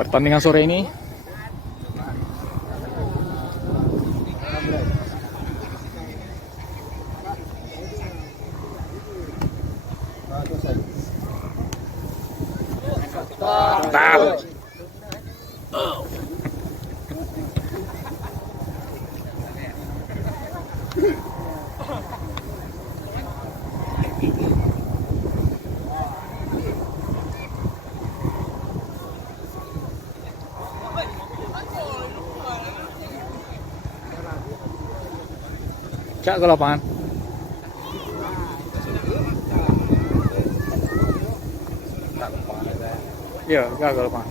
Pertandingan sore ini mantap. Cak ke lapangan. Iya, gak ke lapangan.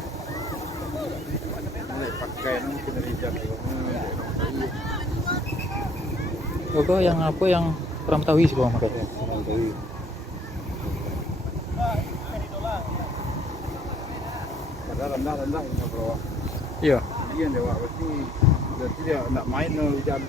Oke, yang apa yang kurang tahu sih bang makanya. Padahal rendah ini bro. Iya. Iya dewa berarti dia nggak main hujan.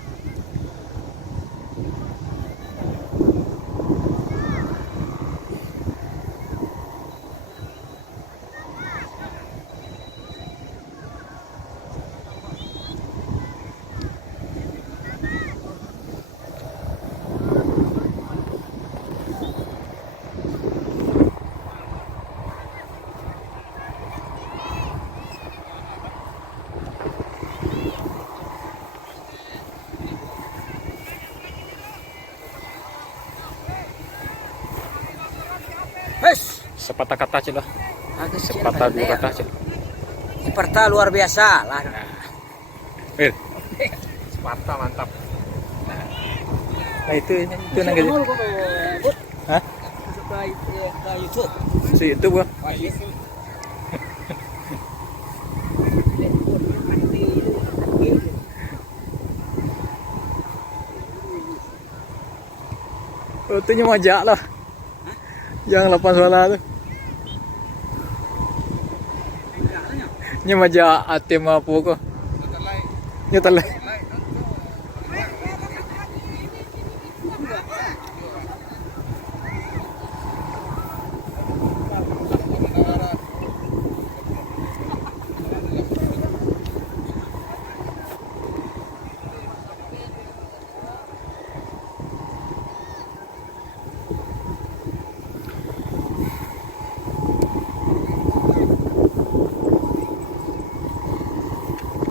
Sepatah kata aja lah. Sepatah dua kata aja. Sparta luar biasa lah. Wil. Sparta mantap. Nah itu nang gitu. Hah? Ke YouTube. Si itu gua. Oh, itu nyemajak lah. Yang 8 suara tuh. Nyemajak atim apa kok? Nyetelai.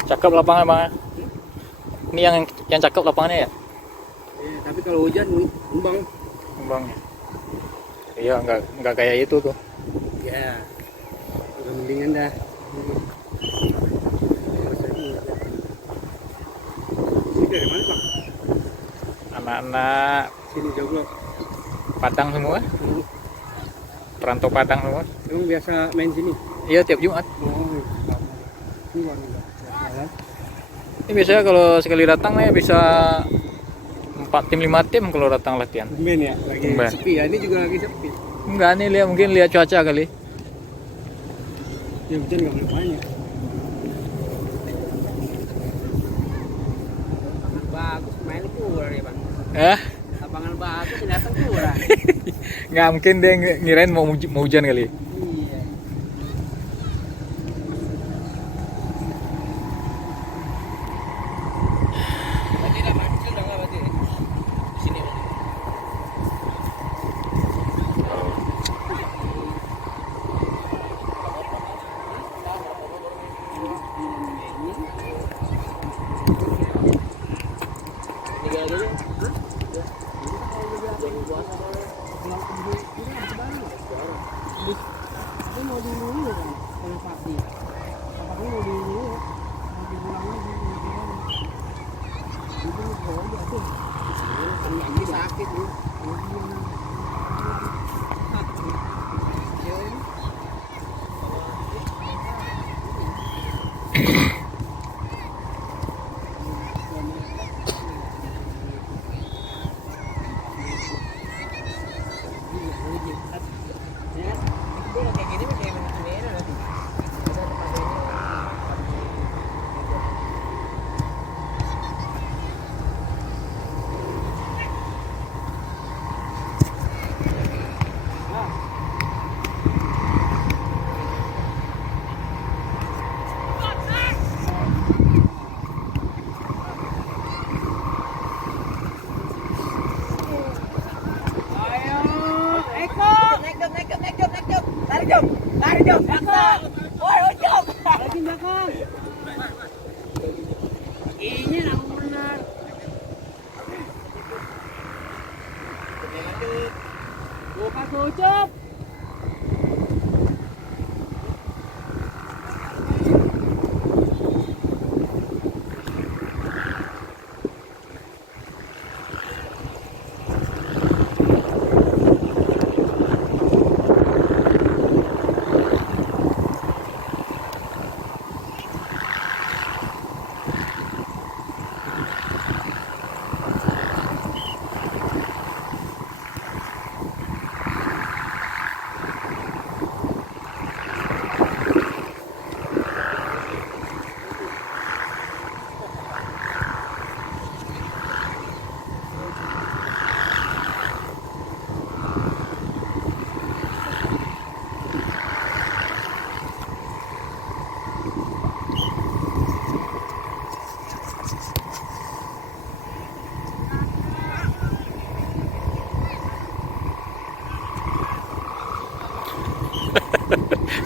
Cakep lapangan bang. Ini yang cakep lapangannya ya? Tapi kalau hujan umbang. Umbangnya. Iya nggak kayak itu tuh. Ya. Udah mendingan dah. Ini dari mana Pak? Anak-anak Sini Joglo. Padang semua. Perantau Padang semua. Emang biasa main sini? Iya tiap Jumat. Oh. Ini biasanya kalau sekali datang ya bisa 4 tim 5 tim kalau datang latihan. Main ya, lagi Main. sepi ya. Ini juga lagi sepi. Enggak nih mungkin lihat cuaca kali. Ya hujan nggak boleh banyak. Lapangan bagus, main kurang ya Bang. Lapangan bagus, datang kurang. Nggak mungkin dia ngirain mau hujan kali. Iya. Berarti dah mancing dah nggak berarti? Di sini. Sakit nih.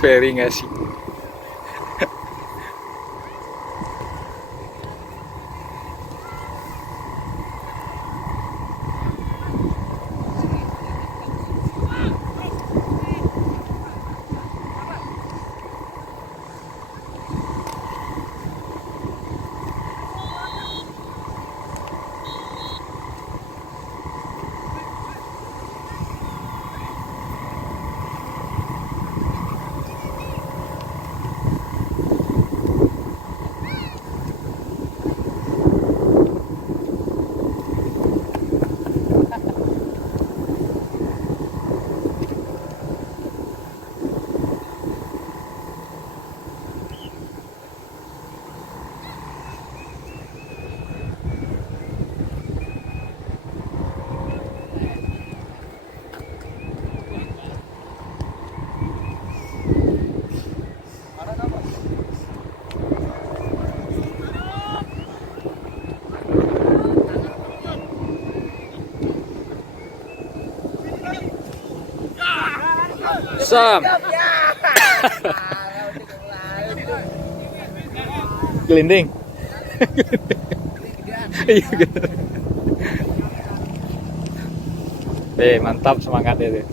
Ferry ngasih. Sam. Gelinding. Iya gitu. Mantap semangatnya tuh.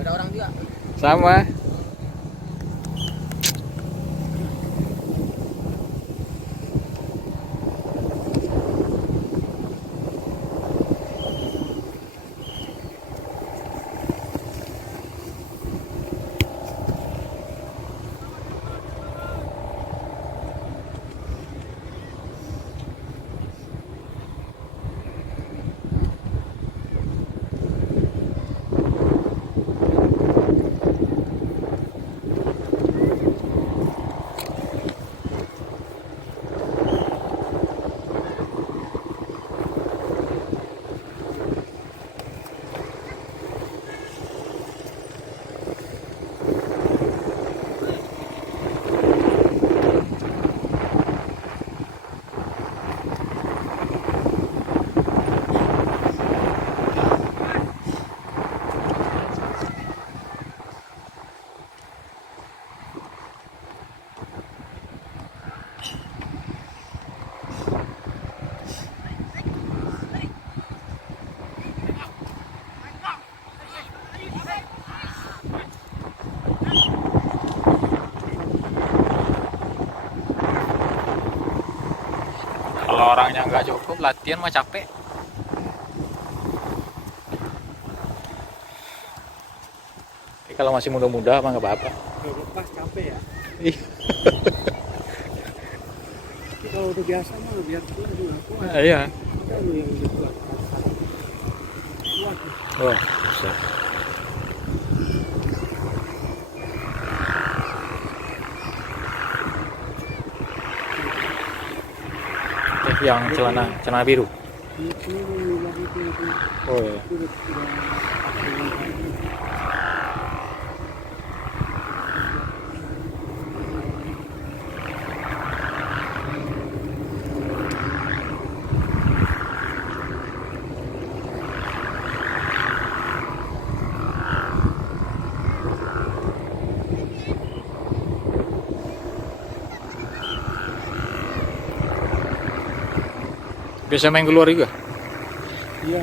Ada orang juga. Sama. Kalau orangnya nggak cukup, latihan mah capek. Tapi kalau masih muda-muda mah nggak apa-apa. Pas capek ya. Ih. Tapi kalau udah biasa mah biar kuat juga kuat. Iya. Ada lu yang udah kuat. Kuat. Oh, bisa. Yang celana biru. Oh iya. Biasa main keluar juga? Iya,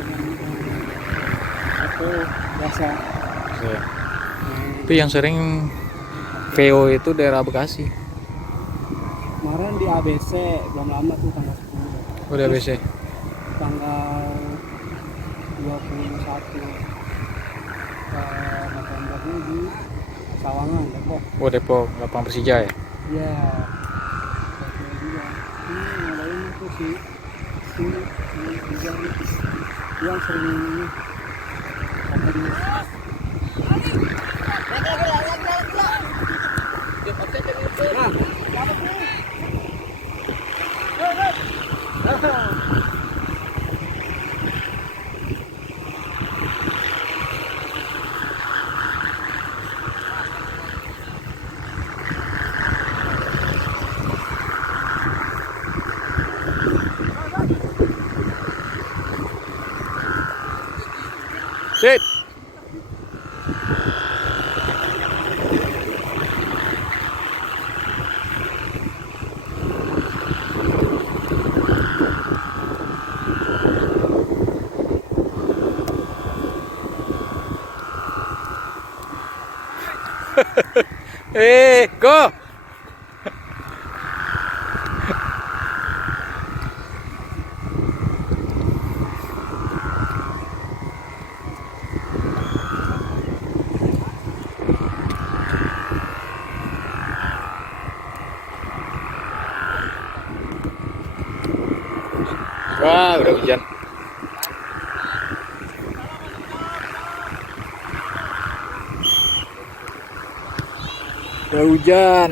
atau biasa. Iya. Tapi yang sering VO itu daerah Bekasi. Kemarin di ABC belum lama tuh tanggal 10. Oh, di ABC. Tanggal 21 November ini di Sawangan, Depok. Oh, Depok, lapang Persija ya? Iya. Juga. Ini ngadain itu sih. Ini yang sering ini. Sit. Go. Wah, udah hujan. Udah hujan.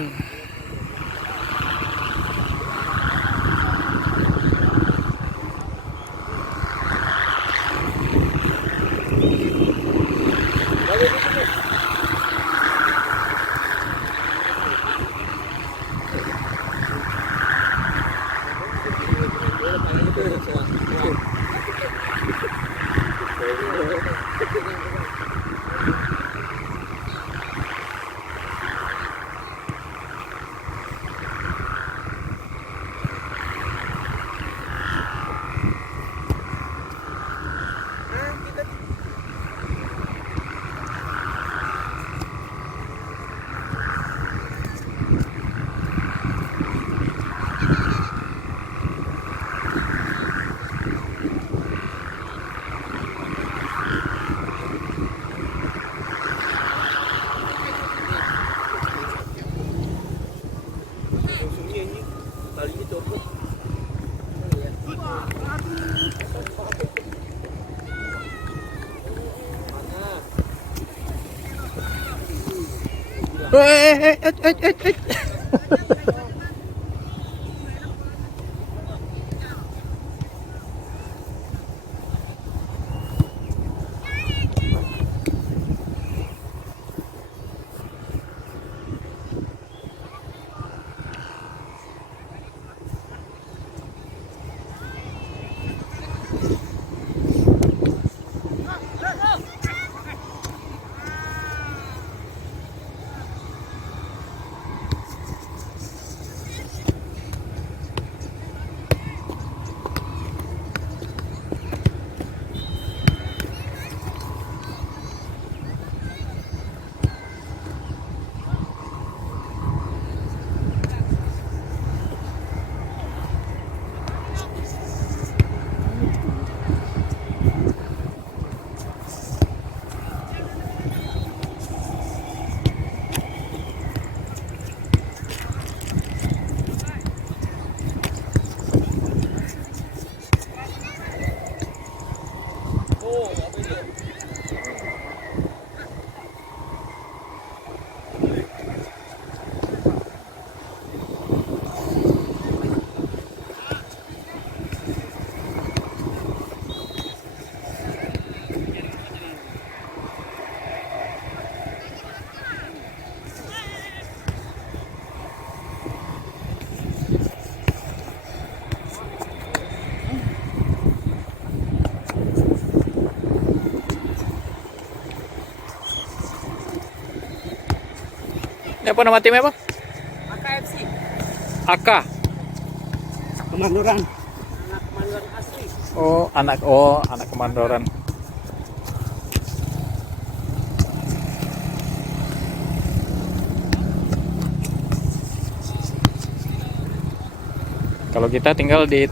Ini apa nama timnya, Bang? AKFC. AK. Kemandoran. Anak kemandoran asli. Anak kemandoran. Kalau kita tinggal di